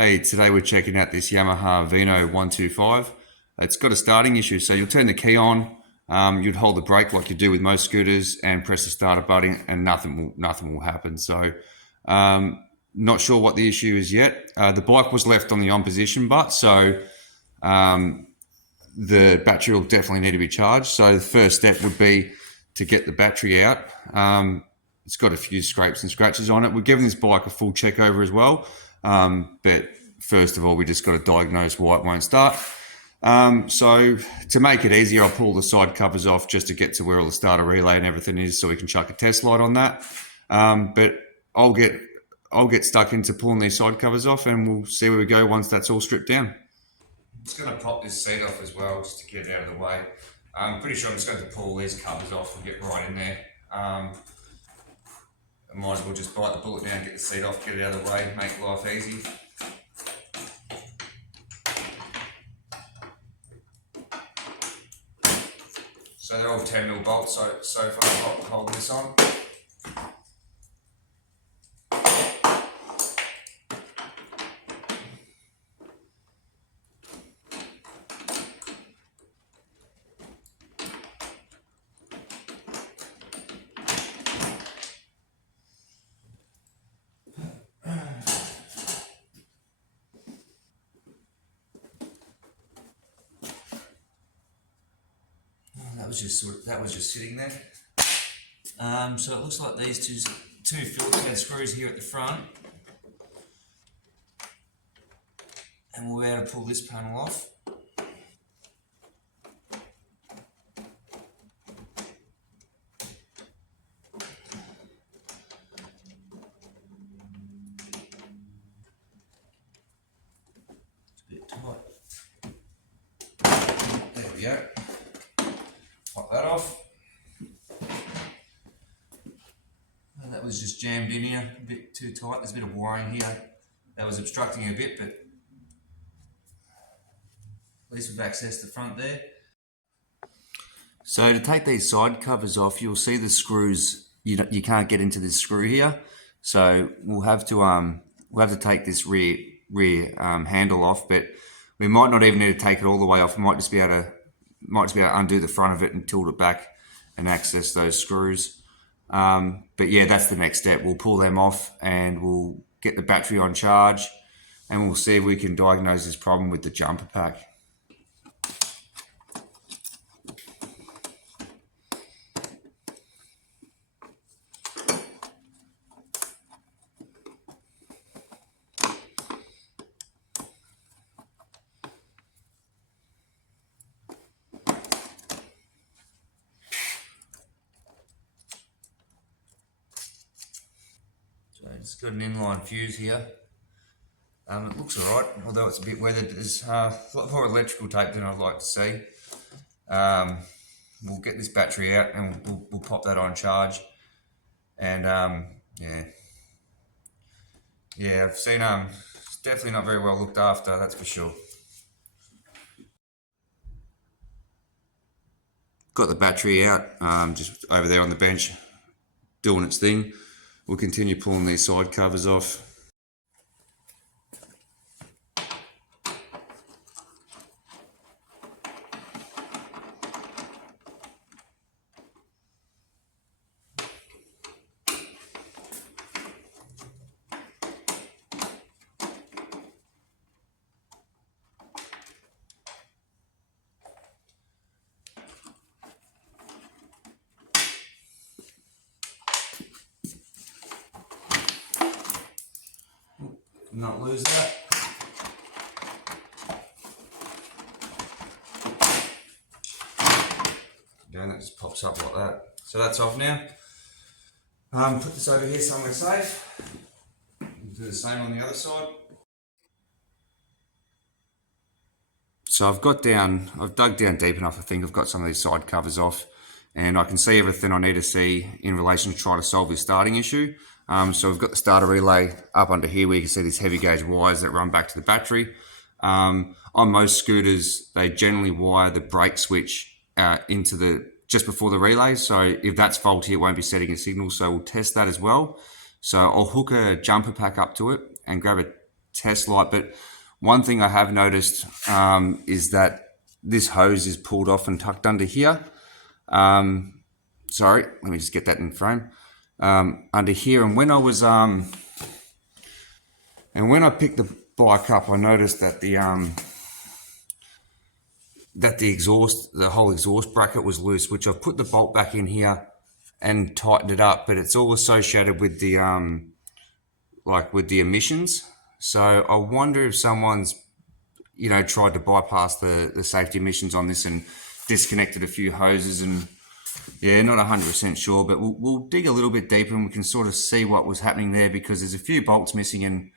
Hey, today we're checking out this Yamaha Vino 125. It's got a starting issue, so you'll turn the key on, you'd hold the brake like you do with most scooters and press the starter button and nothing will happen. So not sure what the issue is yet. The bike was left on the on position but, so the battery will definitely need to be charged. So the first step would be to get the battery out. It's got a few scrapes and scratches on it. We're giving this bike a full check over as well. But first of all, we just got to diagnose why it won't start. So to make it easier, I'll pull the side covers off just to get to where all the starter relay and everything is, so we can chuck a test light on that. But I'll get stuck into pulling these side covers off, and we'll see where we go once that's all stripped down. I'm just going to pop this seat off as well, just to get it out of the way. I'm pretty sure I'm just going to pull these covers off and get right in there. I might as well just bite the bullet down, get the seat off, get it out of the way, make life easy. So they're all 10mm bolts so far, I'll hold this on. That was just sitting there. So it looks like these two Phillips head screws here at the front, and we'll be able to pull this panel off. It's a bit tight. There we go. Pop that off. And that was just jammed in here, a bit too tight. There's a bit of wiring here that was obstructing a bit, but at least we've accessed the front there. So to take these side covers off, you'll see the screws. You can't get into this screw here, so we'll have to take this rear handle off. But we might not even need to take it all the way off. We might just be able to undo the front of it and tilt it back and access those screws. But yeah, that's the next step. We'll pull them off and we'll get the battery on charge, and we'll see if we can diagnose this problem with the jumper pack. It's got an inline fuse here. It looks alright, although it's a bit weathered. There's a lot more electrical tape than I'd like to see. We'll get this battery out and we'll pop that on charge. And yeah, I've seen it's definitely not very well looked after, that's for sure. Got the battery out, just over there on the bench, doing its thing. We'll continue pulling these side covers off. Not lose that. Again, that just pops up like that. So that's off now. Put this over here somewhere safe. Do the same on the other side. So I've dug down deep enough. I think I've got some of these side covers off, and I can see everything I need to see in relation to try to solve this starting issue. So we've got the starter relay up under here where you can see these heavy gauge wires that run back to the battery. On most scooters, they generally wire the brake switch into just before the relay. So if that's faulty, it won't be setting a signal. So we'll test that as well. So I'll hook a jumper pack up to it and grab a test light. But one thing I have noticed is that this hose is pulled off and tucked under here. Sorry, let me just get that in frame. Under here, and when I was and when I picked the bike up, I noticed that the exhaust, the whole exhaust bracket was loose, which I've put the bolt back in here and tightened it up, but it's all associated with the with the emissions. So I wonder if someone's tried to bypass the safety emissions on this and disconnected a few hoses, and yeah, not 100% sure, but we'll dig a little bit deeper and we can sort of see what was happening there, because there's a few bolts missing, and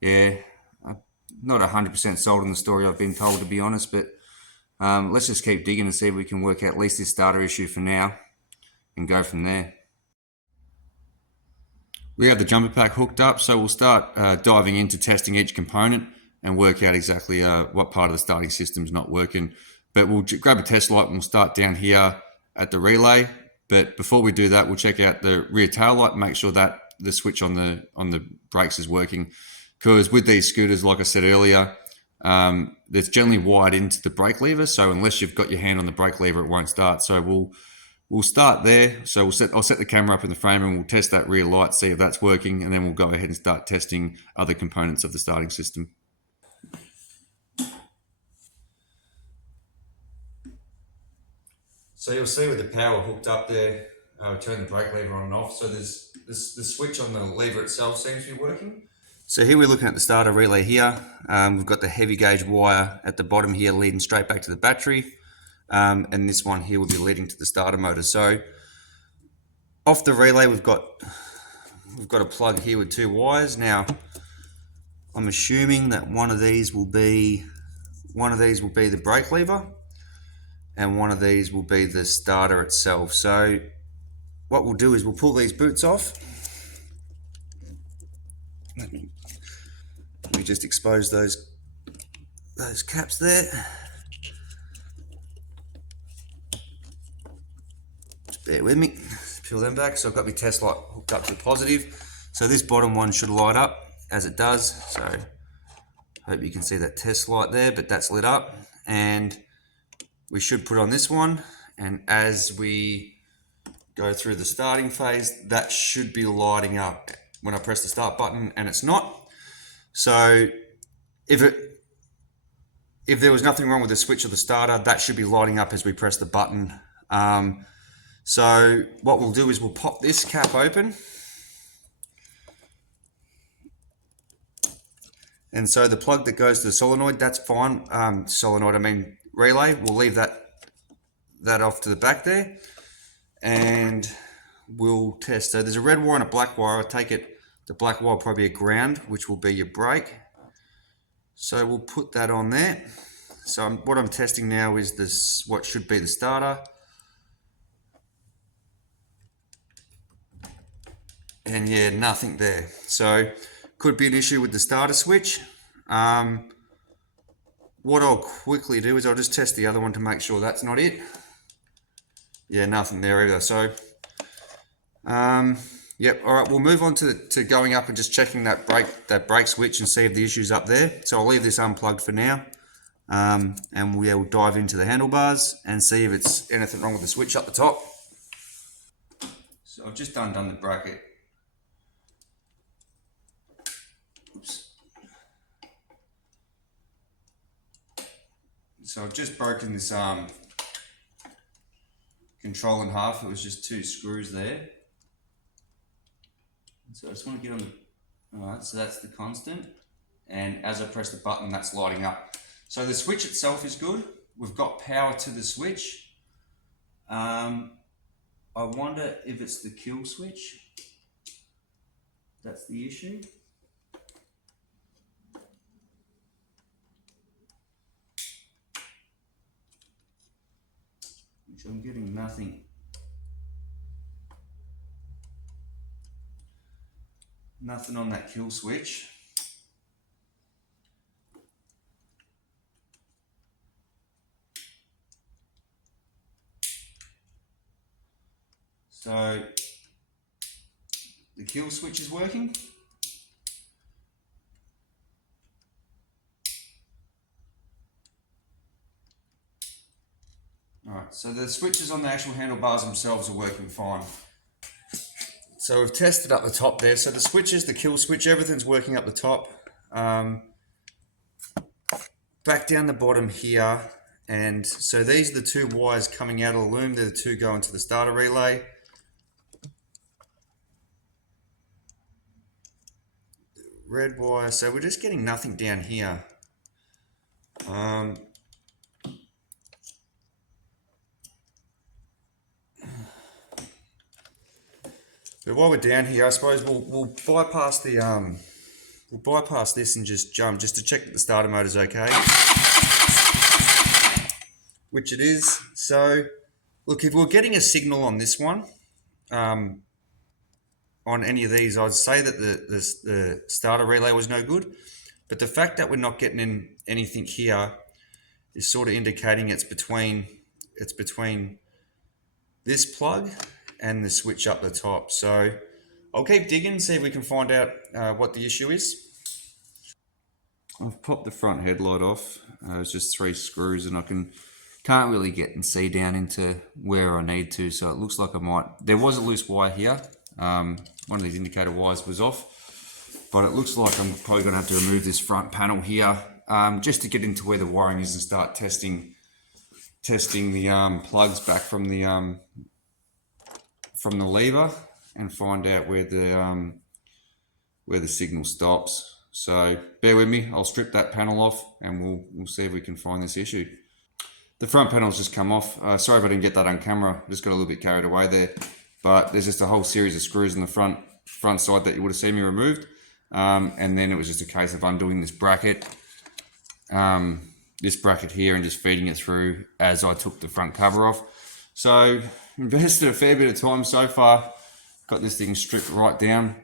yeah, I'm not 100% sold on the story I've been told, to be honest, but let's just keep digging and see if we can work out at least this starter issue for now and go from there. We have the jumper pack hooked up, so we'll start diving into testing each component and work out exactly what part of the starting system is not working. But we'll grab a test light and we'll start down here at the relay. But before we do that, we'll check out the rear tail light and make sure that the switch on the brakes is working. Because with these scooters, like I said earlier, there's generally wired into the brake lever, so unless you've got your hand on the brake lever, it won't start. So we'll start there. So I'll set the camera up in the frame and we'll test that rear light, see if that's working, and then we'll go ahead and start testing other components of the starting system. So you'll see with the power hooked up there, turn the brake lever on and off. So there's the switch on the lever itself seems to be working. So here we're looking at the starter relay here. We've got the heavy gauge wire at the bottom here leading straight back to the battery. And this one here will be leading to the starter motor. So off the relay we've got a plug here with two wires. Now I'm assuming that one of these will be the brake lever and one of these will be the starter itself. So what we'll do is we'll pull these boots off. Let me just expose those caps there. Just bear with me. Peel them back. So I've got my test light hooked up to the positive. So this bottom one should light up as it does. So hope you can see that test light there, but that's lit up. And we should put on this one. And as we go through the starting phase, that should be lighting up when I press the start button, and it's not. So if there was nothing wrong with the switch or the starter, that should be lighting up as we press the button. So what we'll do is we'll pop this cap open. And so the plug that goes to the solenoid, that's fine. Relay, we'll leave that off to the back there. And we'll test. So there's a red wire and a black wire. I take it the black wire will probably be a ground, which will be your brake. So we'll put that on there. So what I'm testing now is this, what should be the starter. And yeah, nothing there. So could be an issue with the starter switch. What I'll quickly do is I'll just test the other one to make sure that's not it. Yeah, nothing there either. So yep, all right, we'll move on to going up and just checking that brake switch and see if the issue's up there. So I'll leave this unplugged for now, and we'll dive into the handlebars and see if it's anything wrong with the switch up the top. So I've just undone the bracket. Oops. So I've just broken this control in half. It was just two screws there. So I just want to get on the, alright, so that's the constant. And as I press the button, that's lighting up. So the switch itself is good. We've got power to the switch. I wonder if it's the kill switch. That's the issue. Which I'm getting nothing. Nothing on that kill switch. So the kill switch is working. Alright, so the switches on the actual handlebars themselves are working fine. So we've tested up the top there. So the switches, the kill switch, everything's working up the top. Back down the bottom here. And so these are the two wires coming out of the loom. They're the two going to the starter relay. Red wire. So we're just getting nothing down here. But while we're down here, I suppose we'll bypass the we'll bypass this and just jump just to check that the starter motor's okay, which it is. So look, if we're getting a signal on this one, on any of these, I'd say that the starter relay was no good. But the fact that we're not getting in anything here is sort of indicating it's between this plug and the switch up the top. So I'll keep digging, see if we can find out what the issue is. I've popped the front headlight off. It's just 3 screws, and I can't really get and see down into where I need to. So it looks like I might. There was a loose wire here. One of these indicator wires was off, but it looks like I'm probably going to have to remove this front panel here just to get into where the wiring is and start testing the plugs back from the lever and find out where the signal stops. So bear with me, I'll strip that panel off and we'll see if we can find this issue. The front panel's just come off. Sorry if I didn't get that on camera, just got a little bit carried away there. But there's just a whole series of screws in the front side that you would have seen me removed. And then it was just a case of undoing this bracket here and just feeding it through as I took the front cover off. So invested a fair bit of time so far, got this thing stripped right down.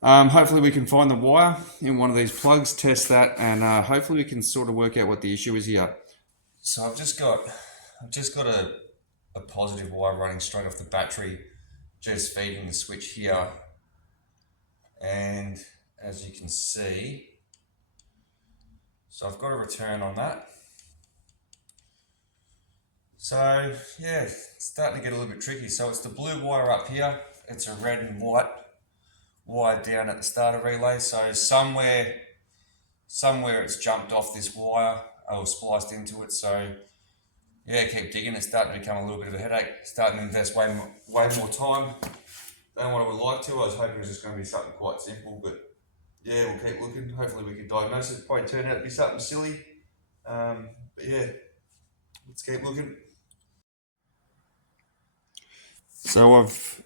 Hopefully we can find the wire in one of these plugs, test that, and hopefully we can sort of work out what the issue is here. So I've just got a positive wire running straight off the battery, just feeding the switch here, and as you can see, so I've got a return on that. So yeah, it's starting to get a little bit tricky. So it's the blue wire up here, it's a red and white wire down at the starter relay. So somewhere it's jumped off this wire or spliced into it. So yeah, keep digging. It's starting to become a little bit of a headache. Starting to invest way more time than what I would like to. I was hoping it was just going to be something quite simple, but yeah, we'll keep looking. Hopefully we can diagnose it. Probably turn out to be something silly. But yeah, let's keep looking. So I've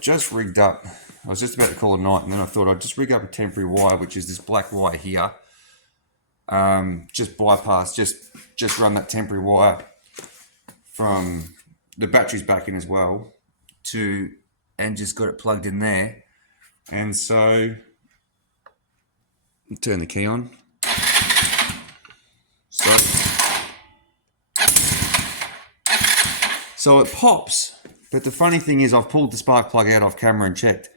just rigged up. I was just about to call it a night, and then I thought I'd just rig up a temporary wire, which is this black wire here. Just bypass, just run that temporary wire from the batteries back in as well and just got it plugged in there. And so turn the key on. So it pops, but the funny thing is I've pulled the spark plug out off camera and checked.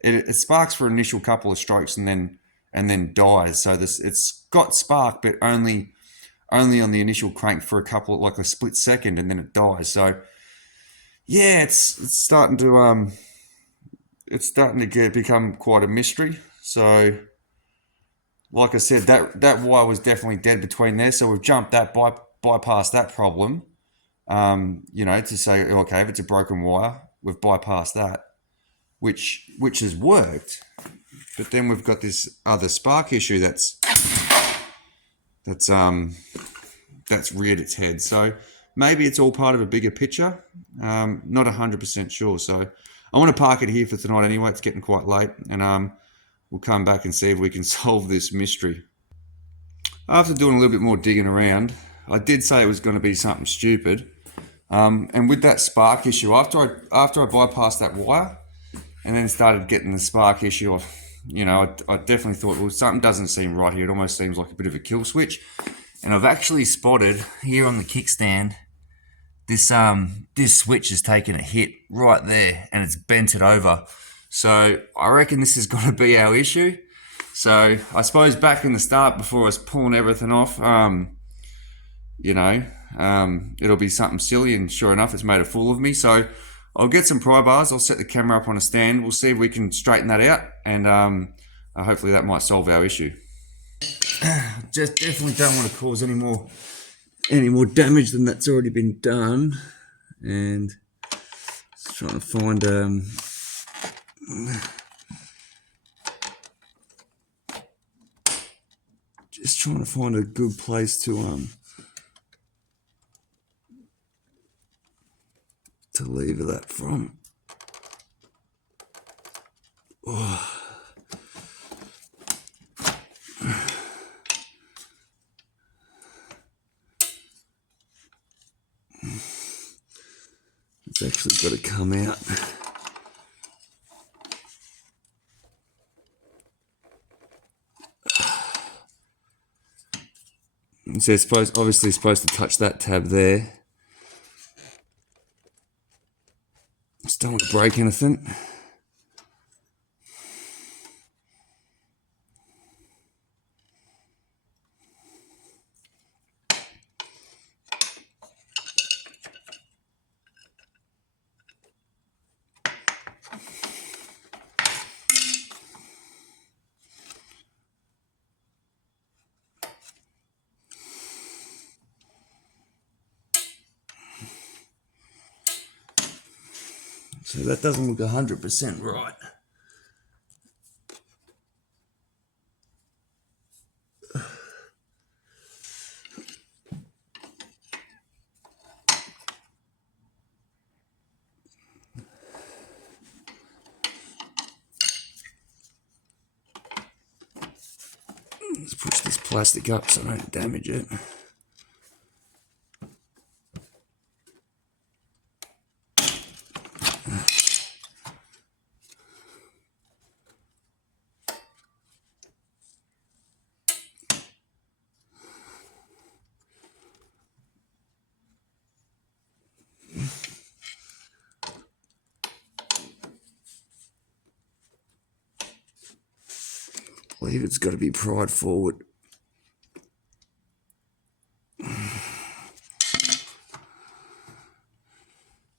It sparks for an initial couple of strokes and then dies. So it's got spark, but only on the initial crank for like a split second, and then it dies. So yeah, it's starting to become quite a mystery. So like I said, that wire was definitely dead between there. So we've jumped that bypassed that problem. To say, okay, if it's a broken wire, we've bypassed that, which has worked. But then we've got this other spark issue that's reared its head. So maybe it's all part of a bigger picture. Not 100% sure. So I want to park it here for tonight anyway. It's getting quite late, and we'll come back and see if we can solve this mystery. After doing a little bit more digging around, I did say it was going to be something stupid. And with that spark issue, after I bypassed that wire and then started getting the spark issue off, I definitely thought, well, something doesn't seem right here. It almost seems like a bit of a kill switch. And I've actually spotted here on the kickstand, this switch has taken a hit right there and it's bent it over. So I reckon this is going to be our issue. So I suppose back in the start, before I was pulling everything off, it'll be something silly, and sure enough, it's made a fool of me. So I'll get some pry bars, I'll set the camera up on a stand, we'll see if we can straighten that out, and hopefully that might solve our issue. Just definitely don't want to cause any more damage than that's already been done, and just trying to find a good place to lever that from. Oh. It's actually got to come out. So it's obviously supposed to touch that tab there. Just don't want to break anything. So that doesn't look 100% right. Let's push this plastic up so I don't damage it. I believe it's got to be pried forward.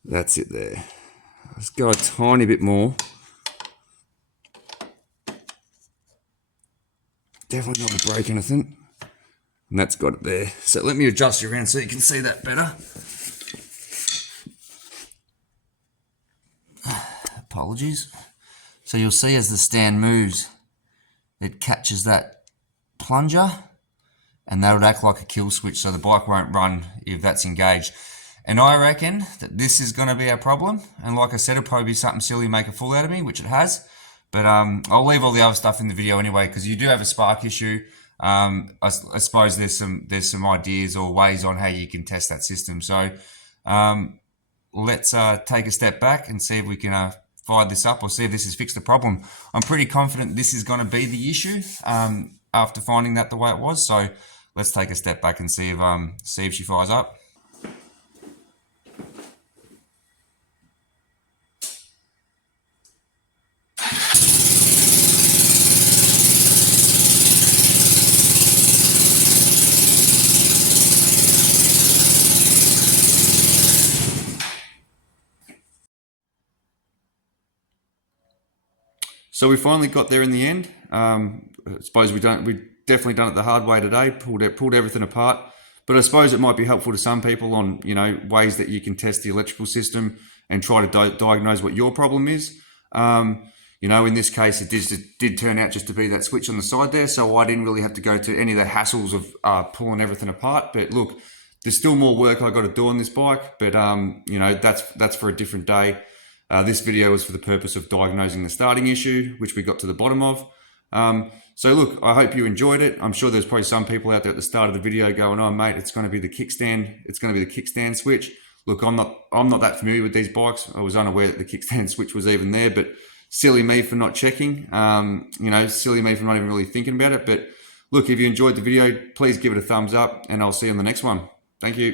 That's it there. Let's go a tiny bit more. Definitely not going to break anything. And that's got it there. So let me adjust you around so you can see that better. Apologies. So you'll see as the stand moves, it catches that plunger, and that would act like a kill switch, so the bike won't run if that's engaged. And I reckon that this is going to be our problem. And like I said, it'll probably be something silly, make a fool out of me, which it has. But I'll leave all the other stuff in the video anyway, because you do have a spark issue. I suppose there's some ideas or ways on how you can test that system. So let's take a step back and see if we can fire this up or see if this has fixed the problem. I'm pretty confident this is going to be the issue after finding that the way it was. So let's take a step back and see if she fires up. So we finally got there in the end. I suppose we definitely done it the hard way today. Pulled everything apart. But I suppose it might be helpful to some people on ways that you can test the electrical system and try to diagnose what your problem is. In this case, it did turn out just to be that switch on the side there. So I didn't really have to go to any of the hassles of pulling everything apart. But look, there's still more work I got to do on this bike. But that's for a different day. This video was for the purpose of diagnosing the starting issue, which we got to the bottom of. So look, I hope you enjoyed it. I'm sure there's probably some people out there at the start of the video going, "Oh mate, it's going to be the kickstand. It's going to be the kickstand switch." Look, I'm not that familiar with these bikes. I was unaware that the kickstand switch was even there, but silly me for not checking. Silly me for not even really thinking about it. But look, if you enjoyed the video, please give it a thumbs up, and I'll see you on the next one. Thank you.